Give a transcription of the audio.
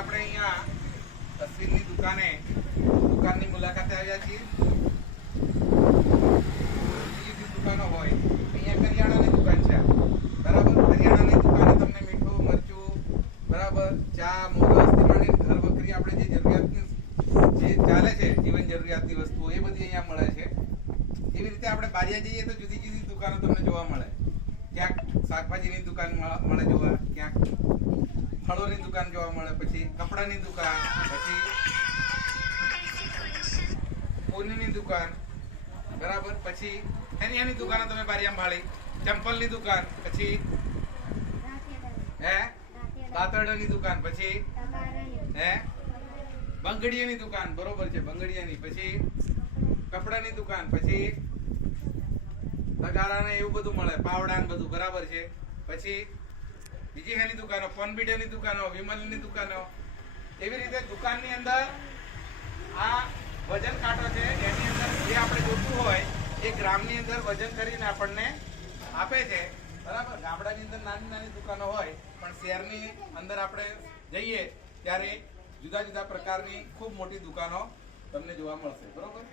આપણે અહીંયા તસવીરની દુકાને, દુકાનની મુલાકાતે આવ્યા છીએ. અહીંયા કરિયાણાની બરાબર? ચા મોરસ ઘર વખરી આપણે જે જરૂરિયાતની, જે ચાલે છે, જીવન જરૂરિયાતની વસ્તુઓ, એ બધી અહીંયા મળે છે. એવી રીતે આપણે બારિયા જઈએ તો જુદી જુદી દુકાનો તમને જોવા મળે. ક્યાંક શાકભાજીની દુકાન મળે જોવા, ક્યાંક ફળોની દુકાન જોવા મળે, પછી કપડાની દુકાન, પછી ઊનની દુકાન, બરાબર? પછી એની એની દુકાનો તમે બારિયા ભાળી. ચંપલની દુકાન, પછી હે? દાંતરડાની દુકાન, પછી હે? બંગડીયાની દુકાન, બરોબર છે બંગડીયાની પછી કપડાની દુકાન, પછી તગારા ને એવું બધું મળે, પાવડા ને બધું, બરાબર છે. પછી બીજી હેની દુકાનો ફોનબીડેની દુકાનો, વિમલની દુકાનો. એવી રીતે દુકાનની અંદર આ વજન કાંટો છે, એની અંદર જે આપણે જોતું હોય, એ ગ્રામની અંદર વજન કરીને આપણને આપે છે. બરાબર? ગામડાની અંદર નાની નાની દુકાનો હોય, પણ શહેરની અંદર આપણે જઈએ, ત્યારે જુદા જુદા પ્રકારની ખૂબ મોટી દુકાનો તમને જોવા મળશે. બરોબર?